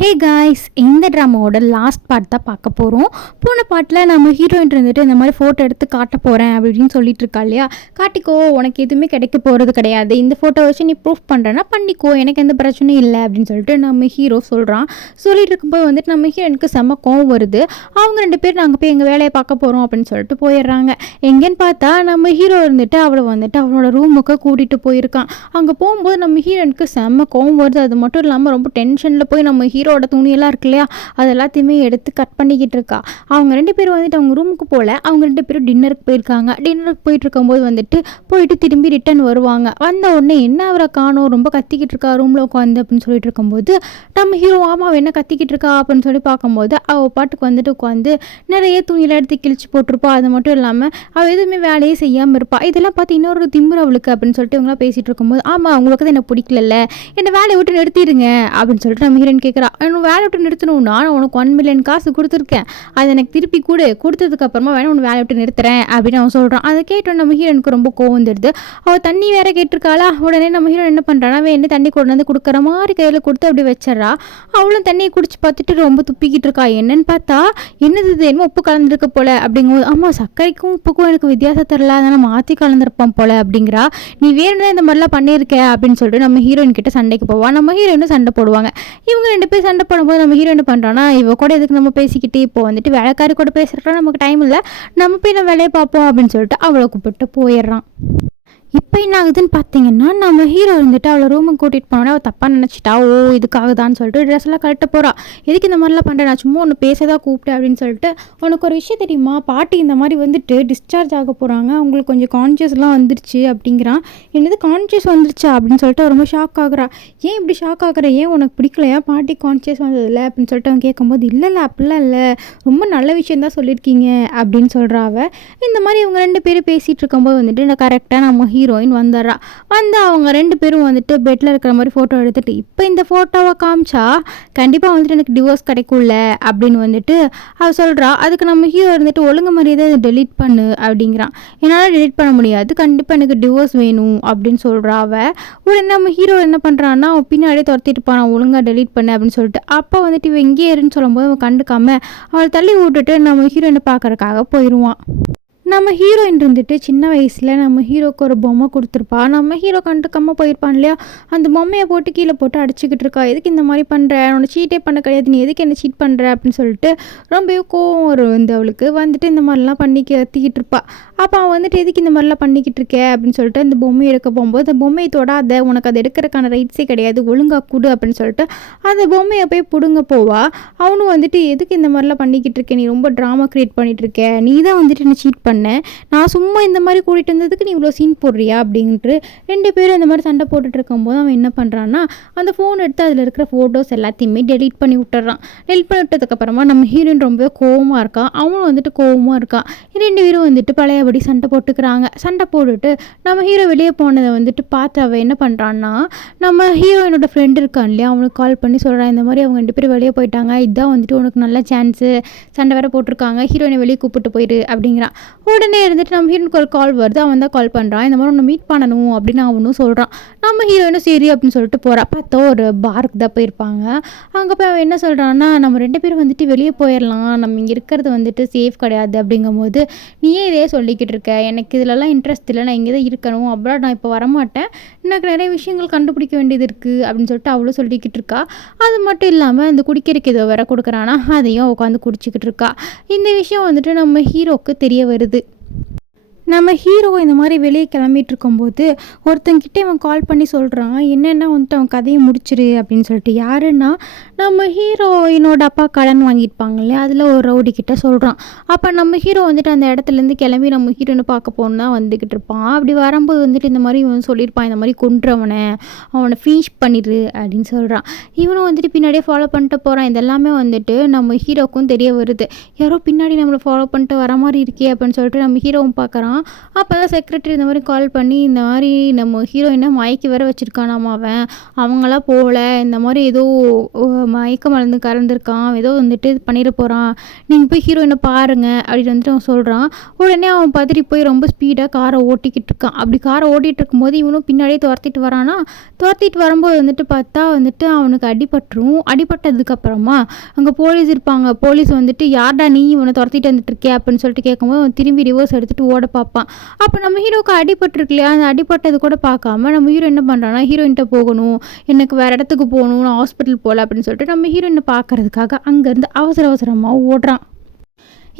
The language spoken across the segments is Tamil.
ஹே காய்ஸ் இந்த ட்ராமாவோட லாஸ்ட் பார்ட் தான் பார்க்க போகிறோம் போன பாட்டில் நம்ம ஹீரோயின் இருந்துட்டு இந்த மாதிரி ஃபோட்டோ எடுத்து காட்ட போகிறேன் அப்படின்னு சொல்லிட்டு இருக்கா இல்லையா? காட்டிக்கோ உனக்கு எதுவுமே கிடைக்க போகிறது கிடையாது. இந்த ஃபோட்டோ வச்சு நீ ப்ரூஃப் பண்ணுறேன்னா பண்ணிக்கோ எனக்கு எந்த பிரச்சனையும் இல்லை அப்படின்னு சொல்லிட்டு நம்ம ஹீரோ சொல்கிறான் சொல்லிட்டு இருக்கும்போது வந்துட்டு நம்ம ஹீரோனுக்கு செம்ம கோவம் வருது. அவங்க ரெண்டு பேர் நாங்கள் போய் எங்கள் வேலையை பார்க்க போகிறோம் அப்படின்னு சொல்லிட்டு போயிடுறாங்க. எங்கேன்னு பார்த்தா நம்ம ஹீரோ இருந்துட்டு அவளை வந்துட்டு அவனோட ரூமுக்கு கூட்டிகிட்டு போயிருக்கான். அங்கே போகும்போது நம்ம ஹீரோயினுக்கு செம்ம கோவம் வருது. அது மட்டும் இல்லாமல் ரொம்ப டென்ஷனில் போய் நம்ம ஹீரோ அவளோட துணியெல்லாம் இருக்கு இல்லையா? அது எல்லாத்தையுமே எடுத்து கட் பண்ணிக்கிட்டு இருக்கா. அவங்க ரெண்டு பேரும் வந்துட்டு அவங்க ரூமுக்கு போகல அவங்க ரெண்டு பேரும் டின்னருக்கு போயிருக்காங்க. டின்னருக்கு போயிட்டு இருக்கும்போது வந்துட்டு போயிட்டு திரும்பி ரிட்டர்ன் வருவாங்க. வந்த உடனே என்ன அவரை காணோம்? ரொம்ப கத்திக்கிட்டு இருக்கா ரூமில் உட்காந்து அப்படின்னு சொல்லிட்டு இருக்கும்போது நம்ம ஹீரோ ஆமாம் என்ன கத்திக்கிட்டு இருக்கா? அப்படின்னு சொல்லி பார்க்கும்போது அவள் பாட்டுக்கு வந்துட்டு உட்காந்து நிறைய துணியெல்லாம் எடுத்து கிழிச்சு போட்டிருப்பா. அது மட்டும் இல்லாமல் அவள் எதுவுமே வேலையே செய்யாமல் இருப்பா. இதெல்லாம் பார்த்து இன்னொரு திமுறை அவளுக்கு அப்படின்னு சொல்லிட்டு இவங்களாம் பேசிகிட்டு இருக்கும்போது ஆமாம் அவங்களுக்கு தான் என்ன பிடிக்கல என்னை வேலையை விட்டு நிறுத்திடுங்க. அப்படின்னு சொல்லிட்டு நம்ம ஹீரோயின் கேட்குறா எனக்கு வேலை விட்டு நிறுத்தணும்னா நான் உனக்கு ஒன் மில்லியன் காசு கொடுத்துருக்கேன். அது எனக்கு திருப்பி கொடு. கொடுத்ததுக்கு அப்புறமா வேணா உன் வேலை விட்டு நிறுத்துறேன் அப்படின்னு அவன் சொல்கிறான் அதை கேட்டோம் நம்ம ஹீரோனுக்கு ரொம்ப கோவம் வந்துடுது. அவள் தண்ணி வேற கேட்டிருக்காளா? உடனே நம்ம ஹீரோ என்ன பண்ணுறானா வேணும் தண்ணி கொண்டு வந்து கொடுக்குற மாதிரி கையில் கொடுத்து அப்படி வச்சிடறா. அவளும் தண்ணியை குடிச்சு பார்த்துட்டு ரொம்ப துப்பிக்கிட்டு இருக்கா. என்னன்னு பார்த்தா என்னது இது? என்னமோ உப்பு கலந்துருக்க போல. அப்படிங்கும்போது ஆமாம் சர்க்கரைக்கும் உப்புக்கும் எனக்கு வித்தியாசம் தெரில அதனால் மாற்றி கலந்துருப்பான் போல. அப்படிங்கிறா. நீ வேணும்னா இந்த மாதிரிலாம் பண்ணியிருக்க. அப்படின்னு சொல்லிட்டு நம்ம ஹீரோயின் கிட்ட சண்டைக்கு போவா. நம்ம ஹீரோயினும் சண்டை போடுவாங்க. இவங்க ரெண்டு பேர் சண்டை போடும்போது நம்ம ஹீரோ என்ன பண்ணுறான்னா இவ கூட எதுக்கு நம்ம பேசிக்கிட்டு இப்போ வந்துட்டு வேலைக்காரி கூட பேசுகிறோம் நமக்கு டைம் இல்லை. நம்ம போய் நம்ம வேலையை பார்ப்போம் அப்படின்னு சொல்லிட்டு அவளை கூப்பிட்டு போயிடுறான். இப்போ என்ன ஆகுதுன்னு பார்த்தீங்கன்னா நம்ம ஹீரோ இருந்துட்டு அவளை ரூமுக்கு கூட்டிகிட்டு போனோட அவள் தப்பாக நினச்சிட்டா. ஓ இதுக்காக தான் சொல்லிட்டு ட்ரெஸ் எல்லாம் கரெக்டாக போகிறா எதுக்கு இந்த மாதிரிலாம் பண்ணுறேன் நான் சும்மா ஒன்று பேசதான் கூப்பிட்டேன் அப்படின்னு சொல்லிட்டு உனக்கு ஒரு விஷயம் தெரியுமா? பாட்டி இந்த மாதிரி வந்துட்டு டிஸ்சார்ஜ் ஆக போகிறாங்க அவங்களுக்கு கொஞ்சம் கான்ஷியஸ்லாம் வந்துருச்சு அப்படிங்கிறான். என்னது கான்ஷியஸ் வந்துருச்சா அப்படின்னு சொல்லிட்டு ரொம்ப ஷாக் ஆகுறா. ஏன் இப்படி ஷாக் ஆகுற? ஏன் உனக்கு பிடிக்கலையா? பாட்டி கான்ஷியஸ் வந்ததில்லை அப்படின்னு சொல்லிட்டு அவன் கேட்கும்போது இல்லை இல்லை அப்படிலாம் இல்லை. ரொம்ப நல்ல விஷயம் தான் சொல்லியிருக்கீங்க. அப்படின்னு சொல்கிறா அவள் இந்த மாதிரி இவங்க ரெண்டு பேரும் பேசிகிட்டு இருக்கும்போது வந்துட்டு நான் கரெக்டாக நம்ம ஹீரோ ஹீரோயின் வந்துடுறா வந்து அவங்க ரெண்டு பேரும் வந்துட்டு பெட்டில் இருக்கிற மாதிரி ஃபோட்டோ எடுத்துட்டு இப்போ இந்த ஃபோட்டோவை காமிச்சா கண்டிப்பாக வந்துட்டு எனக்கு டிவோர்ஸ் கிடைக்கும்ல? அப்படின்னு வந்துட்டு அவ சொல்கிறா அதுக்கு நம்ம ஹீரோ இருந்துட்டு ஒழுங்கு மரியாதை டெலீட் பண்ணு அப்படிங்கிறான். என்னால் டெலீட் பண்ண முடியாது. கண்டிப்பாக எனக்கு டிவோர்ஸ் வேணும் அப்படின்னு சொல்கிறா அவ. உடனே நம்ம ஹீரோ என்ன பண்ணுறான்னா அவன் பின்னாடியே துரத்திட்டு போனான் ஒழுங்காக டெலீட் பண்ணு அப்படின்னு சொல்லிட்டு. அப்போ வந்துட்டு இவன் எங்கேயே இருன்னு சொல்லும்போது அவன் கண்டுக்காம அவளை தள்ளி விட்டுட்டு நம்ம ஹீரோயினை பார்க்கறக்காக போயிடுவான் நம்ம ஹீரோயின் இருந்துட்டு சின்ன வயசில் நம்ம ஹீரோக்கு ஒரு பொம்மை கொடுத்துருப்பா. நம்ம ஹீரோ கண்டுக்காமல் போயிருப்பான் இல்லையா? அந்த பொம்மையை போட்டு கீழே போட்டு அடிச்சுக்கிட்டு இருக்கா. எதுக்கு இந்த மாதிரி பண்ணுற உன்னை சீட்டே பண்ண கிடையாது. நீ எதுக்கு என்ன சீட் பண்ணுற அப்படின்னு சொல்லிட்டு ரொம்பவே கோவம் வரும். இந்த அவளுக்கு. வந்துட்டு இந்த மாதிரிலாம் பண்ணி கத்திக்கிட்டு இருப்பா. அப்போ அவன் வந்துட்டு எதுக்கு இந்த மாதிரிலாம் பண்ணிக்கிட்டு இருக்க? அப்படின்னு சொல்லிட்டு இந்த பொம்மையை எடுக்க போகும்போது அந்த பொம்மையை தொடாத உனக்கு அதை எடுக்கிறதுக்கான ரைட்ஸே கிடையாது ஒழுங்காக கொடு அப்படின்னு சொல்லிட்டு அந்த பொம்மையை போய் பிடுங்க போவா. அவனும் வந்துட்டு எதுக்கு இந்த மாதிரிலாம் பண்ணிக்கிட்டு இருக்க? நீ ரொம்ப ட்ராமா க்ரியேட் பண்ணிகிட்டு இருக்க. நீ தான் வந்துட்டு என்ன சீட் பண்ண. நான் சும்மா இந்த மாதிரி கூட்டிகிட்டு வந்ததுக்கு நீ இவ்வளோ சீன் போடுறியா? அப்படின்ட்டு ரெண்டு பேரும் இந்த மாதிரி சண்டை போட்டுட்டு இருக்கும்போது அவன் என்ன பண்ணுறான்னா அந்த ஃபோன் எடுத்து அதில் இருக்கிற ஃபோட்டோஸ் எல்லாத்தையுமே டெலீட் பண்ணி விட்டுறான். டெலிட் பண்ணி விட்டதுக்கப்புறமா நம்ம ஹீரோயின் ரொம்பவே கோவமாக இருக்கான் அவனும் வந்துட்டு கோவமாக இருக்கான் ரெண்டு பேரும் வந்துட்டு பழைய மற்றபடி சண்டை போட்டுக்கிறாங்க. சண்டை போட்டுட்டு நம்ம ஹீரோ வெளியே போனதை வந்துட்டு பார்த்து அவள் என்ன பண்ணுறான்னா நம்ம ஹீரோயினோட ஃப்ரெண்டு இருக்கான் இல்லையா அவனுக்கு கால் பண்ணி சொல்கிறான் இந்த மாதிரி அவங்க ரெண்டு பேரும் வெளியே போயிட்டாங்க இதுதான் வந்துட்டு உனக்கு நல்ல சான்ஸு சண்டை வேற போட்டிருக்காங்க ஹீரோயினை வெளியே கூப்பிட்டு போயிரு அப்படிங்கிறான். உடனே இருந்துட்டு நம்ம ஹீரோனுக்கு ஒரு கால் வருது அவன் தான் கால் பண்ணுறான் இந்த மாதிரி ஒன்று மீட் பண்ணணும் அப்படின்னு அவனும் சொல்கிறான் நம்ம ஹீரோயினும் சரி அப்படின்னு சொல்லிட்டு போகிறா பார்த்தா ஒரு பார்க்கு தான் போயிருப்பாங்க. அங்கே போய் அவன் என்ன சொல்கிறான்னா நம்ம ரெண்டு பேரும் வந்துட்டு வெளியே போயிடலாம் நம்ம இங்கே இருக்கிறது வந்துட்டு சேஃப் கிடையாது அப்படிங்கும்போது நீயே இதே சொல்லி சொல்லிக்கிட்டு இருக்க எனக்கு இதிலலாம் இன்ட்ரெஸ்ட் இல்லை நான் இங்கே தான் இருக்கணும் அப்புறம் நான் இப்போ வரமாட்டேன். எனக்கு நிறைய விஷயங்கள் கண்டுபிடிக்க வேண்டியது இருக்குது அப்படின்னு சொல்லிட்டு அவளும் சொல்லிக்கிட்டு இருக்கா. அது மட்டும் இல்லாமல் அந்த குடிக்கிறதுக்கு ஏதோ வேற கொடுக்குறானா அதையும் உட்காந்து குடிச்சிக்கிட்டு இருக்கா. இந்த விஷயம் வந்துட்டு நம்ம ஹீரோக்கு தெரிய வருது. நம்ம ஹீரோ இந்த மாதிரி வெளியே கிளம்பிட்டு இருக்கும்போது ஒருத்தங்கிட்ட இவன் கால் பண்ணி சொல்கிறான் என்னென்னா வந்துட்டு அவன் கதையை முடிச்சிரு அப்படின்னு சொல்லிட்டு. யாருன்னா நம்ம ஹீரோயினோட அப்பா கடன் வாங்கியிருப்பாங்க இல்லையா அதில் ஒரு ரவுடி கிட்ட சொல்கிறான் அப்போ நம்ம ஹீரோ வந்துட்டு அந்த இடத்துலேருந்து கிளம்பி நம்ம ஹீரோன்னு பார்க்க போகணும் தான் வந்துக்கிட்டு இருப்பான். அப்படி வரும்போது வந்துட்டு இந்த மாதிரி இவன் சொல்லியிருப்பான் இந்த மாதிரி கொன்றவனை அவனை ஃபினிஷ் பண்ணிடு அப்படின்னு சொல்கிறான் இவனும் வந்துட்டு பின்னாடியே ஃபாலோ பண்ணிட்டு போகிறான் இதெல்லாமே வந்துட்டு நம்ம ஹீரோக்கும் தெரிய வருது. யாரோ பின்னாடி நம்மளை ஃபாலோ பண்ணிட்டு வர மாதிரி இருக்கே அப்படின்னு சொல்லிட்டு நம்ம ஹீரோவும் பார்க்குறான். அப்போ தான் செக்ரட்டரி இந்த மாதிரி கால் பண்ணி இந்த மாதிரி நம்ம ஹீரோயினை மயக்கி வேற வச்சுருக்கானாமா அவன். அவங்களாம் போகல. இந்த மாதிரி ஏதோ மயக்க மருந்து கலந்துருக்கான் ஏதோ வந்துட்டு பண்ணிட போகிறான் நீங்கள் போய் ஹீரோயினை பாருங்கள் அப்படின்னு வந்துட்டு அவன் சொல்கிறான் உடனே அவன் பதறி போய் ரொம்ப ஸ்பீடாக காரை ஓட்டிக்கிட்டு இருக்கான். அப்படி காரை ஓட்டிகிட்டு இருக்கும்போது இவனும் பின்னாடியே துரத்திட்டு வரானா? துரத்திட்டு வரும்போது வந்துட்டு பார்த்தா வந்துட்டு அவனுக்கு அடிபட்டுரும். அடிபட்டதுக்கப்புறமா அங்கே போலீஸ் இருப்பாங்க. போலீஸ் வந்துட்டு யார்டா நீ இவனை துரத்திட்டு வந்துட்டு இருக்கே அப்படின்னு சொல்லிட்டு கேட்கும்போது அவன் திரும்பி ரிவர்ஸ் எடுத்துகிட்டு ஓட பார்ப்பான். அப்போ நம்ம ஹீரோக்கு அடிபட்டிருக்கு இல்லையா? அந்த அடிபட்டது கூட பார்க்காம நம்ம ஹீரோ என்ன பண்ணுறான்னா ஹீரோயின்கிட்ட போகணும். எனக்கு வேறு இடத்துக்கு போகணும். நான் ஹாஸ்பிட்டல் போகல அப்படின்னு சொல்லிட்டு நம்ம ஹீரோயினை பார்க்கறதுக்காக அங்கேருந்து அவசர அவசரமாக ஓடுறான்.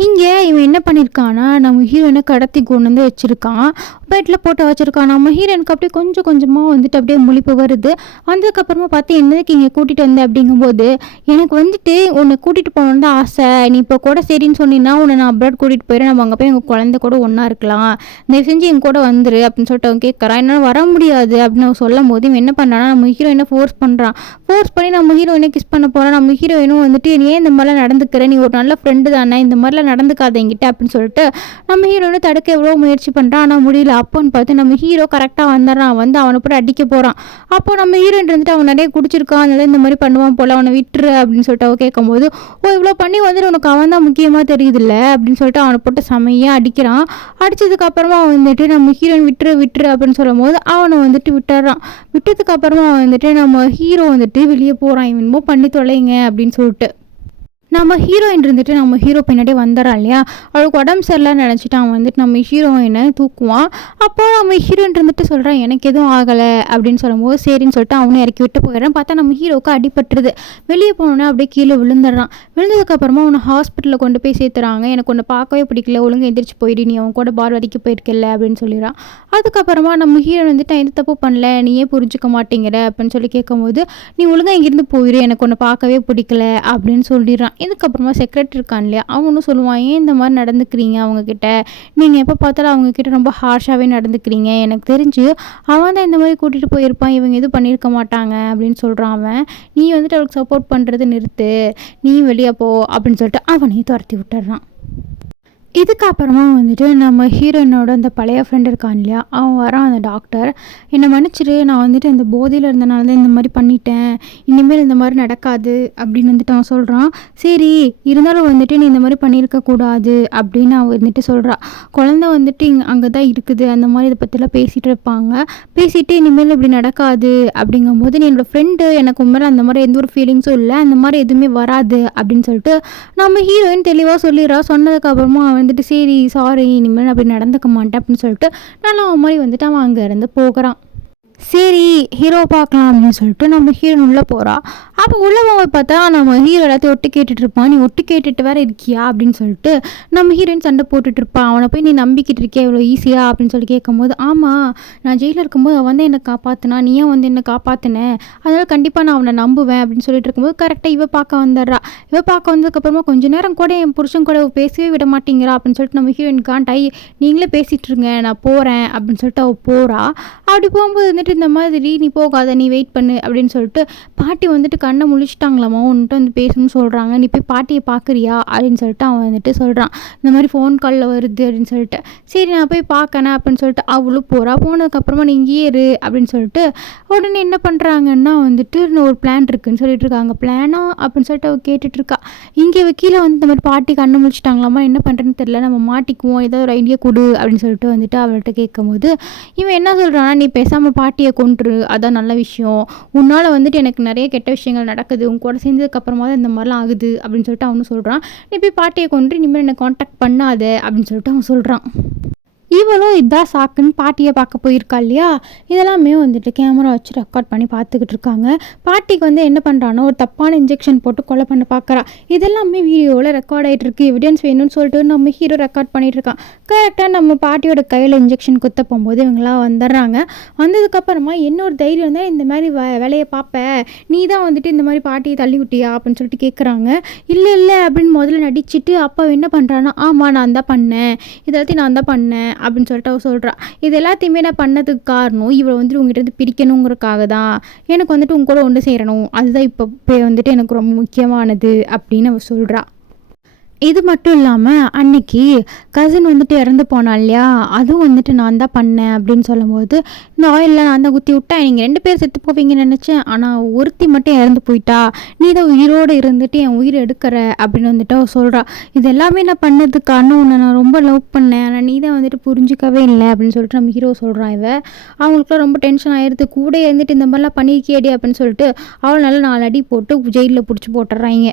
இங்கே இவன் என்ன பண்ணியிருக்கான்னா நம்ம ஹீரோயினை கடத்தி கொண்டு வந்து வச்சுருக்கான். பெட்டில் போட்டு வச்சுருக்கான். நம்ம ஹீரோயினுக்கு அப்படியே கொஞ்சம் கொஞ்சமாக வந்துட்டு அப்படியே முழிப்பு வருது. வந்ததுக்கப்புறமா பார்த்து என்னதுக்கு இங்கே கூட்டிகிட்டு வந்தேன் அப்படிங்கும்போது எனக்கு வந்துட்டு உன்னை கூட்டிகிட்டு போகணுன்னு தான் ஆசை. நீ இப்போ கூட சரின்னு சொன்னீங்கன்னா உன்னை நான் அப்ராட் கூட்டிகிட்டு போயிடுறேன். நம்ம அங்கே போய் எங்கள் குழந்தை கூட ஒன்றா இருக்கலாம். தயவு செஞ்சு என் கூட வந்துரு அப்படின்னு சொல்லிட்டு அவன் கேட்குறான் என்னால் வர முடியாது அப்படின்னு அவன் சொல்லும் போது இவன் என்ன பண்ணுறான்னா நம்ம ஹீரோயினை ஃபோர்ஸ் பண்ணுறான் ஃபோர்ஸ் பண்ணி நம்ம ஹீரோயினை கிஸ் பண்ண போகிறான் நம்ம ஹீரோயினும் வந்துட்டு நீ ஏன் இந்த மாதிரிலாம் நடந்துக்கிறேன் நீ ஒரு நல்ல ஃப்ரெண்டு தானே. இந்த மாதிரிலாம் நடந்துக்காது என்கிட்ட அப்படின்னு சொல்லிட்டு நம்ம ஹீரோயினை தடுக்க எவ்வளோ முயற்சி பண்ணுறான் ஆனால் முடியல. அப்போன்னு பார்த்து நம்ம ஹீரோ கரெக்டாக வந்துடுறான். வந்து அவனை போட்டு அடிக்க போகிறான் அப்போ நம்ம ஹீரோயின் இருந்துட்டு அவன் நிறைய குடிச்சிருக்கான். அதனால இந்த மாதிரி பண்ணுவான் போல. அவனை விட்டுரு அப்படின்னு சொல்லிட்டு அவன் கேட்கும்போது ஓ இவ்வளோ பண்ணி வந்துட்டு உனக்கு அவன் தான் முக்கியமாக தெரியுதுல்ல? அப்படின்னு சொல்லிட்டு அவனை போட்டு செமையாக அடிக்கிறான். அடித்ததுக்கப்புறமா அவன் வந்துட்டு நம்ம ஹீரோயின் விட்டுரு விட்டுரு அப்படின்னு சொல்லும் போது அவனை வந்துட்டு விட்டுறான். விட்டதுக்கப்புறமா அவன் வந்துட்டு நம்ம ஹீரோ வந்துட்டு வெளியே போகிறான் இவன் பண்ணி தொலைங்க அப்படின்னு சொல்லிட்டு. நம்ம ஹீரோயின் இருந்துட்டு நம்ம ஹீரோ பின்னாடி வந்துடுறான் இல்லையா? அவளுக்கு உடம்பு சரியில்லைன்னு நினச்சிட்டு அவன் வந்துட்டு நம்ம ஹீரோயினை தூக்குவான். அப்போ நம்ம ஹீரோயின் இருந்துட்டு சொல்கிறான் எனக்கு எதுவும் ஆகலை அப்படின்னு சொல்லும்போது சரின்னு சொல்லிட்டு அவனும் இறக்கி விட்டு போயிடுறான். பார்த்தா நம்ம ஹீரோவுக்கு அடிபட்டுருது. வெளியே போனோன்னே அப்படியே கீழே விழுந்துடுறான். விழுந்ததுக்கப்புறமா அவனை ஹாஸ்பிட்டலில் கொண்டு போய் சேர்த்துறாங்க. எனக்கு ஒன்று பார்க்கவே பிடிக்கல. ஒழுங்கு எந்திரிச்சு போயிடு. நீ அவன் கூட பார்வதிக்கு போயிருக்கல அப்படின்னு சொல்லிடுறான். அதுக்கப்புறமா நம்ம ஹீரோ வந்துட்டு நான் எந்த தப்பு பண்ணல. நீயே புரிஞ்சுக்க மாட்டேங்கிற அப்படின்னு சொல்லி கேட்கும்போது நீ ஒழுங்காக இங்கேருந்து போயிடு எனக்கு ஒன்று பார்க்கவே பிடிக்கல அப்படின்னு சொல்லிடுறான். இதுக்கப்புறமா செக்ரட்டரி இருக்கான் இல்லையா அவனும் சொல்லுவான் ஏன் இந்த மாதிரி நடந்துக்கிறீங்க அவங்கக்கிட்ட நீங்கள் எப்போ பார்த்தாலும் அவங்கக்கிட்ட ரொம்ப ஹார்ஷாகவே நடந்துக்கிறீங்க. எனக்கு தெரிஞ்சு அவன் தான் இந்த மாதிரி கூட்டிகிட்டு போயிருப்பான். இவங்க எதுவும் பண்ணியிருக்க மாட்டாங்க அப்படின்னு சொல்கிறான் அவன். நீ வந்துட்டு அவளுக்கு சப்போர்ட் பண்ணுறது நிறுத்து. நீ வெளியே போ அப்படின்னு சொல்லிட்டு அவனையும் துரத்தி விட்டுறான். இதுக்கப்புறமா வந்துட்டு நம்ம ஹீரோயினோட அந்த பழைய ஃப்ரெண்ட் இருக்கான் இல்லையா அவன் வரான் அந்த டாக்டர் என்னை மன்னிச்சிரு நான் வந்துட்டு அந்த போதையில் இருந்தனால தான் இந்த மாதிரி பண்ணிட்டேன். இனிமேல் இந்த மாதிரி நடக்காது அப்படின்னு வந்துட்டு அவன் சொல்கிறான் சரி இருந்தாலும் வந்துட்டு நீ இந்த மாதிரி பண்ணியிருக்கக்கூடாது அப்படின்னு அவன் வந்துட்டு சொல்கிறான் குழந்தை வந்துட்டு இங்கே அங்கே தான் இருக்குது அந்த மாதிரி இதை பற்றிலாம் பேசிகிட்டு இருப்பாங்க. பேசிட்டு இனிமேல் இப்படி நடக்காது அப்படிங்கும்போது நீ என்னோடய ஃப்ரெண்டு எனக்கு உண்மையில் அந்த மாதிரி எந்த ஒரு ஃபீலிங்ஸும் இல்லை அந்த மாதிரி எதுவுமே வராது அப்படின்னு சொல்லிட்டு நம்ம ஹீரோயின் தெளிவாக சொல்லிடுறா. சொன்னதுக்கப்புறமா அவன் வந்துட்டு சரி சாரி இனிமேல் நான் அப்படி நடந்துக்க மாட்டேன் அப்படின்னு சொல்லிட்டு நல்லா அவன் மாதிரி வந்துட்டு அவன் அங்கேருந்து போகிறான். சரி ஹீரோ பார்க்கலாம் அப்படின்னு சொல்லிட்டு நம்ம ஹீரோன் உள்ளே போகிறா அப்போ உள்ளே போகும்போது பார்த்தா நம்ம ஹீரோ எல்லாத்தையும் ஒட்டு கேட்டுட்டு இருப்பான். நீ ஒட்டு கேட்டுட்டு வேற இருக்கியா அப்படின்னு சொல்லிட்டு நம்ம ஹீரோயின் சண்டை போட்டுட்டு இருப்பான். அவனை போய் நீ நம்பிக்கிட்டு இருக்கியா? இவ்வளோ ஈஸியா அப்படின்னு சொல்லி கேட்கும்போது ஆமாம் நான் ஜெயிலில் இருக்கும்போது அவன் வந்து என்னை காப்பாற்றினா நீ ஏன் வந்து என்னை காப்பாற்றினேன் அதனால் கண்டிப்பாக நான் அவனை நம்புவேன் அப்படின்னு சொல்லிட்டு இருக்கும்போது கரெக்டாக இவ பார்க்க வந்துடுறா. இவ பார்க்க வந்ததுக்கப்புறமா கொஞ்ச நேரம் கூட என் புருஷன் கூட பேசவே விட மாட்டேங்கிறா அப்படின்னு சொல்லிட்டு நம்ம ஹீரோயின் காண்டாயி நீங்களே பேசிகிட்டு இருங்க நான் போகிறேன் அப்படின்னு சொல்லிட்டு அவள் போகிறா அப்படி போகும்போது வந்துட்டு இந்த மாதிரி நீ போகாத நீ வெயிட் பண்ணு அப்படின்னு சொல்லிட்டு பாட்டி வந்துட்டு கண்ணை முழிச்சிட்டாங்களாமா உன்கிட்ட வந்து பேசணும்னு சொல்கிறாங்க நீ போய் பாட்டியை பார்க்குறியா அப்படின்னு சொல்லிட்டு அவன் வந்துட்டு சொல்கிறான் இந்த மாதிரி ஃபோன் காலில் வருது அப்படின்னு சொல்லிட்டு. சரி நான் போய் பார்க்கணே அப்படின்னு சொல்லிட்டு அவளும் போகிறா போனதுக்கப்புறமா நீ இங்கேயே இரு அப்படின்னு சொல்லிட்டு உடனே என்ன பண்ணுறாங்கன்னா வந்துட்டு இன்னும் ஒரு பிளான் இருக்குன்னு சொல்லிட்டு இருக்காங்க பிளானா அப்படின்னு சொல்லிட்டு அவள் கேட்டுட்டு இருக்கா இங்கே கீழே வந்து இந்த மாதிரி பாட்டி கண்ணு முழிச்சிட்டாங்களாமா என்ன பண்ணுறேன்னு தெரில நம்ம மாட்டிக்குவோம் ஏதோ ஒரு ஐடியா கொடு அப்படின்னு சொல்லிட்டு வந்துட்டு அவள்கிட்ட கேட்கும்போது இவன் என்ன சொல்கிறான்னா நீ பேசாமல் பாட்டி பாட்டியை கொன்று அதான் நல்ல விஷயம். உன்னால் வந்துட்டு எனக்கு நிறைய கெட்ட விஷயங்கள் நடக்குது. உன் கூட சேர்ந்ததுக்கப்புறமா தான் இந்த மாதிரிலாம் ஆகுது அப்படின்னு சொல்லிட்டு அவனும் சொல்கிறான் நீ போய் பாட்டியை கொன்று இனிமேல் என்னை காண்டாக்ட் பண்ணாத அப்படின்னு சொல்லிட்டு அவன் சொல்கிறான் இவளும் இதான் சாக்குன்னு பாட்டியை பார்க்க போயிருக்கா இல்லையா? இதெல்லாமே வந்துட்டு கேமரா வச்சு ரெக்கார்ட் பண்ணி பார்த்துக்கிட்டு இருக்காங்க. பாட்டிக்கு வந்து என்ன பண்ணுறானோ ஒரு தப்பான இன்ஜெக்ஷன் போட்டு கொலை பண்ண பார்க்குறா. இதெல்லாமே வீடியோவில் ரெக்கார்ட் ஆகிட்டு இருக்கு. எவிடன்ஸ் வேணும்னு சொல்லிட்டு நம்ம ஹீரோ ரெக்கார்ட் பண்ணிட்டு இருக்கான். கரெக்டாக நம்ம பாட்டியோட கையில் இன்ஜெக்ஷன் குத்த போகும்போது இவங்களாம் வந்துடுறாங்க. வந்ததுக்கப்புறமா இன்னொரு தைரியம் தான் இந்த மாதிரி வே வேலையை பார்ப்ப. நீ தான் வந்துட்டு இந்த மாதிரி பாட்டியை தள்ளி விட்டியா? அப்படின்னு சொல்லிட்டு கேட்குறாங்க இல்லை இல்லை அப்படின்னு முதல்ல நடிச்சுட்டு அப்பா என்ன பண்ணுறான்னா ஆமாம் நான் தான் பண்ணேன். இதெல்லாத்தையும் நான் தான் பண்ணேன். அப்படின்னு சொல்லிட்டு அவள் சொல்கிறா இது எல்லாத்தையுமே நான் பண்ணதுக்கு காரணம் இவரை வந்துட்டு உங்ககிட்ட இருந்து பிரிக்கணுங்கிறக்காக தான் எனக்கு வந்துட்டு உங்க கூட ஒன்று சேரணும். அதுதான் இப்போ வந்துட்டு எனக்கு ரொம்ப முக்கியமானது அப்படின்னு அவள் சொல்கிறாள் இது மட்டும் இல்லாமல் அன்னைக்கு கசின் வந்துட்டு இறந்து போனாள் இல்லையா? அதுவும் வந்துட்டு நான் தான் பண்ணேன் அப்படின்னு சொல்லும்போது இந்த ஆயிலில் நான் தான் குத்தி விட்டேன். நீங்கள் ரெண்டு பேர் செத்து போவீங்கன்னு நினச்சேன். ஆனால் ஒருத்தி மட்டும் இறந்து போயிட்டா. நீ தான் உயிரோடு இருந்துட்டு என் உயிர் எடுக்கிற அப்படின்னு வந்துட்டு அவள் சொல்கிறா இது எல்லாமே நான் பண்ணதுக்கான உன்னை நான் ரொம்ப லவ் பண்ணேன். ஆனால் நீ தான் வந்துட்டு புரிஞ்சிக்கவே இல்லை அப்படின்னு சொல்லிட்டு நம்ம ஹீரோ சொல்கிறான் இவன் அவங்களுக்குலாம் ரொம்ப டென்ஷன் ஆயிடுது கூட இருந்துட்டு இந்த மாதிரிலாம் பண்ணியிருக்கியடி? அப்படின்னு சொல்லிட்டு அவள் நல்லா நாலு அடி போட்டு ஜெயிலில் பிடிச்சி போட்டுறாங்க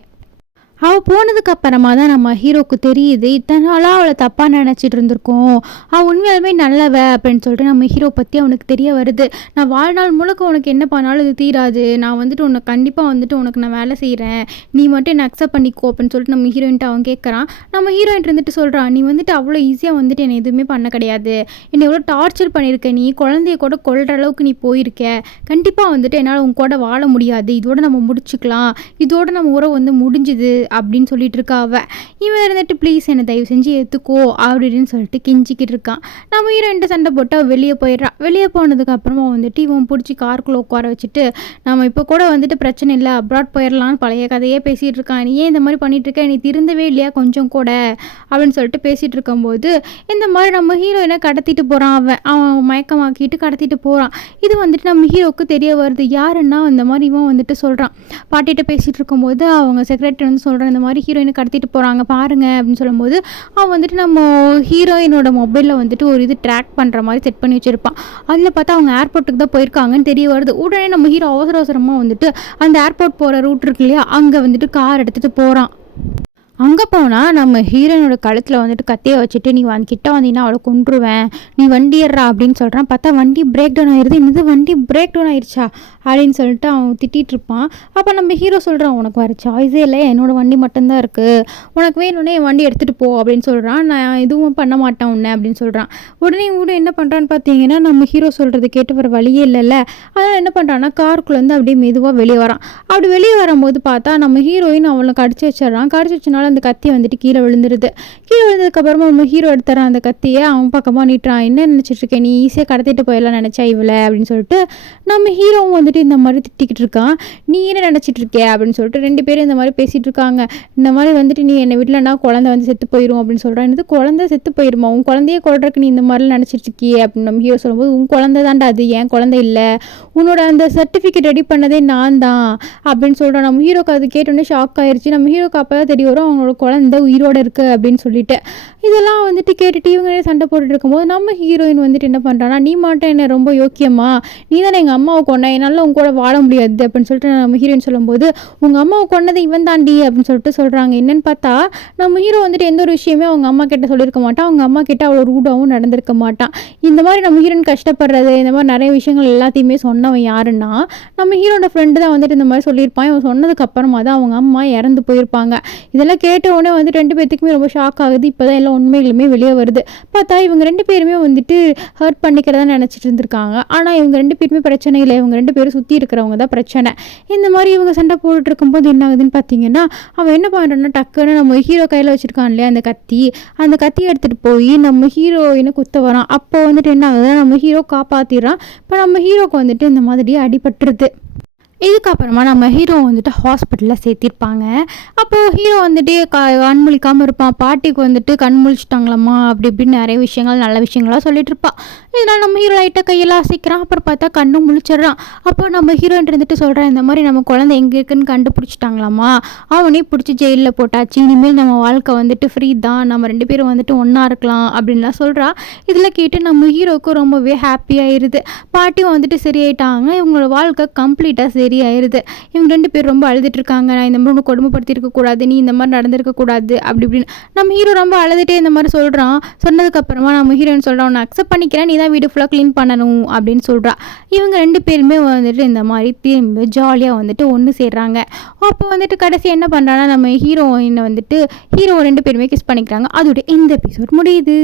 அவள் போனதுக்கு அப்புறமா தான் நம்ம ஹீரோக்கு தெரியுது இத்தனை நாளாக அவளை தப்பாக நினச்சிட்டு இருந்திருக்கோம். அவள் உண்மையாலுமே நல்லவ அப்படின்னு சொல்லிட்டு நம்ம ஹீரோ பற்றி அவனுக்கு தெரிய வருது. நான் வாழ்நாள் முழுக்க உனக்கு என்ன பண்ணாலும் இது தீராது. நான் வந்துட்டு உனக்கு கண்டிப்பாக வந்துட்டு உனக்கு நான் வேலை செய்கிறேன் நீ மட்டும் என்னை அக்செப்ட் பண்ணிக்கோ அப்படின்னு சொல்லிட்டு நம்ம ஹீரோயின்ட்டு அவன் கேட்குறான் நம்ம ஹீரோயின் இருந்துட்டு சொல்கிறான் நீ வந்துட்டு அவ்வளோ ஈஸியாக வந்துட்டு என்னை எதுவுமே பண்ண கிடையாது. என்னை எவ்வளோ டார்ச்சர் பண்ணியிருக்க நீ? குழந்தைய கூட கொள்கிற அளவுக்கு நீ போயிருக்க. கண்டிப்பாக வந்துட்டு என்னால் உன் கூட வாழ முடியாது. இதோட நம்ம முடிச்சுக்கலாம். இதோட நம்ம உறவு வந்து முடிஞ்சுது. அப்படின்னு சொல்லிட்டு இருக்கா அவ. இவன் இருந்துட்டு ப்ளீஸ் என்னை தயவு செஞ்சு ஏற்றுக்கோ அப்படின்னு சொல்லிட்டு கெஞ்சிக்கிட்டு இருக்கான் நம்ம ஹீரோயின்ட்ட சண்டை போட்டு அவள் வெளியே போயிடுறான் வெளியே போனதுக்கப்புறமா வந்துட்டு இவன் பிடிச்சி காருக்குள்ளே உட்கார வச்சுட்டு நம்ம இப்போ கூட வந்துட்டு பிரச்சனை இல்லை அப்ராட் போயிடலான்னு பழைய கதையே பேசிகிட்டு இருக்கான் நீ ஏன் இந்த மாதிரி பண்ணிகிட்டு இருக்க? நீ திருந்தவே இல்லையா கொஞ்சம் கூட? அப்படின்னு சொல்லிட்டு பேசிகிட்டு இருக்கும்போது இந்த மாதிரி நம்ம ஹீரோயினை கடத்திட்டு போகிறான் அவன். அவன் மயக்கமாக்கிட்டு கடத்திட்டு போகிறான் இது வந்துட்டு நம்ம ஹீரோவுக்கு தெரிய வருது. யாருன்னா இந்த மாதிரி இவன் வந்துட்டு சொல்கிறான் பாட்டிகிட்ட பேசிகிட்டு இருக்கும்போது அவங்க செக்ரட்டரி வந்து சொல்கிறேன் இந்த மாதிரி ஹீரோயினை கடத்திட்டு போகிறாங்க பாருங்க அப்படின்னு சொல்லும்போது அவன் வந்துட்டு நம்ம ஹீரோயினோட மொபைலில் வந்துட்டு ஒரு இது ட்ராக் பண்ணுற மாதிரி செட் பண்ணி வச்சுருப்பான். அதில் பார்த்தா அவங்க ஏர்போர்ட்டுக்கு தான் போயிருக்காங்கன்னு தெரிய வருது. உடனே நம்ம ஹீரோ அவசர அவசரமாக வந்துட்டு அந்த ஏர்போர்ட் போகிற ரூட் இருக்கு இல்லையா அங்கே வந்துட்டு கார் எடுத்துகிட்டு போகிறான் அங்கே போனால் நம்ம ஹீரோனோட கழுத்தில் வந்துட்டு கத்தியை வச்சுட்டு நீ வந்து கிட்ட வந்தீங்கன்னா அவளை கொன்றுவேன். நீ வண்டி ஏறா அப்படின்னு சொல்கிறான் பார்த்தா வண்டி பிரேக் டவுன் ஆயிடுது என்னது வண்டி பிரேக் டவுன் ஆயிடுச்சா அப்படின்னு சொல்லிட்டு அவன் திட்டிகிட்டு இருப்பான். அப்போ நம்ம ஹீரோ சொல்கிறான் உனக்கு வேறு சாய்ஸே இல்லை. என்னோடய வண்டி மட்டும்தான் இருக்குது உனக்கு வேணும்னே என் வண்டி எடுத்துகிட்டு போ அப்படின்னு சொல்கிறான் நான் எதுவும் பண்ண மாட்டேன் உன்னை அப்படின்னு சொல்கிறான் உடனே உடனே என்ன பண்ணுறான்னு பார்த்தீங்கன்னா நம்ம ஹீரோ சொல்கிறது கேட்டு வர வழியே இல்லைல்ல. அதனால் என்ன பண்ணுறான்னா காருக்குள்ளேருந்து அப்படியே மெதுவாக வெளியே வரான். அப்படி வெளியே வரும்போது பார்த்தா நம்ம ஹீரோயின் அவளை கடிச்சு வச்சிடறான். கடிச்சு வச்சனால அந்த கத்தி வந்துட்டு கீழே விழுந்துருது. கீழே விழுந்ததுக்கப்புறமா நம்ம ஹீரோ எடுத்துறான் அந்த கத்தியை. அவன் பக்கமாக நீட்டுறான் என்ன நினச்சிட்டு இருக்கேன் நீ ஈஸியாக கடத்திட்டு போயிடலாம் நினச்சா இவளை? அப்படின்னு சொல்லிட்டு நம்ம ஹீரோவும் வந்துட்டு இந்த மாதிரி திட்டிக்கிட்டு இருக்கான். நீ என்ன நினச்சிட்டு இருக்கே? அப்படின்னு சொல்லிட்டு ரெண்டு பேரும் இந்த மாதிரி பேசிகிட்டு இருக்காங்க. இந்த மாதிரி வந்துட்டு நீ என்னை விடலன்னா குழந்தை வந்து செத்து போயிடும் அப்படின்னு சொல்கிறான் என்னது? குழந்தை செத்து போயிருமா? உன் குழந்தைய கொள்றதுக்கு நீ இந்த மாதிரிலாம் நினச்சிட்டு இருக்கியே? அப்படின்னு நம்ம ஹீரோ சொல்லும்போது உன் குழந்தை தான்டா அது. என் குழந்தை இல்லை. உன்னோட அந்த சர்டிஃபிகேட் ரெடி பண்ணதே நான் தான். அப்படின்னு சொல்கிறான் நம்ம ஹீரோக்கு அது கேட்டோன்னே ஷாக் ஆயிடுச்சு நம்ம ஹீரோக்கு அப்போ தான் தெரிய வரும். அவங்க அவங்களோட குழந்தை உயிரோடு இருக்குது அப்படின்னு சொல்லிட்டு இதெல்லாம் வந்துட்டு கேட்டுட்டு இவங்க சண்டை போட்டுட்டு இருக்கும்போது நம்ம ஹீரோயின் வந்துட்டு என்ன பண்ணுறான்னா நீ மட்டும் என்ன ரொம்ப யோக்கியமா நீ தானே எங்கள் அம்மாவை கொண்ட என்னால் உங்க கூட வாழ முடியாது அப்படின்னு சொல்லிட்டு நம்ம ஹீரோயின் சொல்லும்போது உங்கள் அம்மாவை கொண்டது இவன் தாண்டி அப்படின்னு சொல்லிட்டு சொல்கிறாங்க என்னன்னு பார்த்தா நம்ம ஹீரோ வந்துட்டு எந்த ஒரு விஷயமே அவங்க அம்மா கிட்ட சொல்லியிருக்க மாட்டான். அவங்க அம்மா கிட்ட அவ்வளோ ரூடாகவும் நடந்திருக்க மாட்டான். இந்த மாதிரி நம்ம ஹீரோயின் கஷ்டப்படுறது இந்த மாதிரி நிறைய விஷயங்கள் எல்லாத்தையுமே சொன்னவன் யாருன்னா நம்ம ஹீரோட ஃப்ரெண்டு தான் வந்துட்டு இந்த மாதிரி சொல்லியிருப்பான். இவன் சொன்னதுக்கு அப்புறமா தான் அவங்க அம்மா இறந்து போயிருப்பாங்க. இதெல்லாம் கேட்ட உடனே வந்து ரெண்டு பேர்த்துக்குமே ரொம்ப ஷாக் ஆகுது. இப்போ தான் எல்லாம் உண்மைகளுமே வெளியே வருது. பார்த்தா இவங்க ரெண்டு பேருமே வந்துட்டு ஹர்ட் பண்ணிக்கிறதா நினச்சிட்டு இருந்திருக்காங்க. ஆனால் இவங்க ரெண்டு பேருமே பிரச்சனை இல்லை. இவங்க ரெண்டு பேரும் சுற்றி இருக்கிறவங்க தான் பிரச்சனை. இந்த மாதிரி இவங்க சண்டை போட்டுட்டு இருக்கும்போது என்ன ஆகுதுன்னு பார்த்தீங்கன்னா அவன் என்ன பண்ணுறான்னா டக்குன்னு நம்ம ஹீரோ கையில் வச்சுருக்கான் இல்லையா அந்த கத்தி. அந்த கத்தியை எடுத்துகிட்டு போய் நம்ம ஹீரோயினை குத்த வரான். அப்போ வந்துட்டு என்ன ஆகுதுன்னா நம்ம ஹீரோ காப்பாற்றிடுறான் இப்போ நம்ம ஹீரோக்கு வந்துட்டு இந்த மாதிரி அடிபட்டுருது. இதுக்கப்புறமா நம்ம ஹீரோ வந்துட்டு ஹாஸ்பிட்டலில் சேர்த்திருப்பாங்க. அப்போது ஹீரோ வந்துட்டு க கண் முழிக்காமல் இருப்பான். பாட்டிக்கு வந்துட்டு கண் முழிச்சிட்டாங்களாம்மா அப்படி இப்படின்னு நிறைய விஷயங்கள் நல்ல விஷயங்களாக சொல்லிட்டு இருப்பான் இதனால் நம்ம ஹீரோ லைட்டாக கையில் அசைக்கிறான். அப்புறம் பார்த்தா கண்ணும் முழிச்சிடுறான். அப்போ நம்ம ஹீரோயின் இருந்துட்டு சொல்கிறேன் இந்த மாதிரி நம்ம குழந்தை எங்கே இருக்குன்னு கண்டுபிடிச்சிட்டாங்களாமா? அவனே பிடிச்சி ஜெயிலில் போட்டாச்சு. இனிமேல் நம்ம வாழ்க்கை வந்துட்டு ஃப்ரீ தான். நம்ம ரெண்டு பேரும் வந்துட்டு ஒன்றா இருக்கலாம் அப்படின்லாம் சொல்கிறா இதில் கேட்டு நம்ம ஹீரோவுக்கு ரொம்பவே ஹாப்பியாயிருது பாட்டியும் வந்துட்டு சரியாயிட்டாங்க. இவங்களோட வாழ்க்கை கம்ப்ளீட்டாக சரி ஆயிடுது இவங்க ரெண்டு பேர் ரொம்ப அழுதுட்டுருக்காங்க நான் இந்த மாதிரி கொடுமைப்படுத்தி இருக்கக்கூடாது நீ இந்த மாதிரி நடந்திருக்கக்கூடாது அப்படி இப்படின்னு நம்ம ஹீரோ ரொம்ப அழுதுகிட்டே இந்த மாதிரி சொல்கிறான் சொன்னதுக்கப்புறமா நம்ம ஹீரோன்னு சொல்கிறான் உன்னை அக்செப்ட் பண்ணிக்கிறேன். நீ தான் வீடு ஃபுல்லாக க்ளீன் பண்ணணும் அப்படின்னு சொல்கிறா இவங்க ரெண்டு பேருமே வந்துட்டு இந்த மாதிரி திரும்ப ஜாலியாக வந்துட்டு ஒன்று சேர்றாங்க. அப்போ வந்துட்டு கடைசி என்ன பண்ணுறாங்கன்னா நம்ம ஹீரோயினை வந்துட்டு ஹீரோ ரெண்டு பேருமே கிஸ் பண்ணிக்கிறாங்க. அதோட இந்த எபிசோட் முடியுது.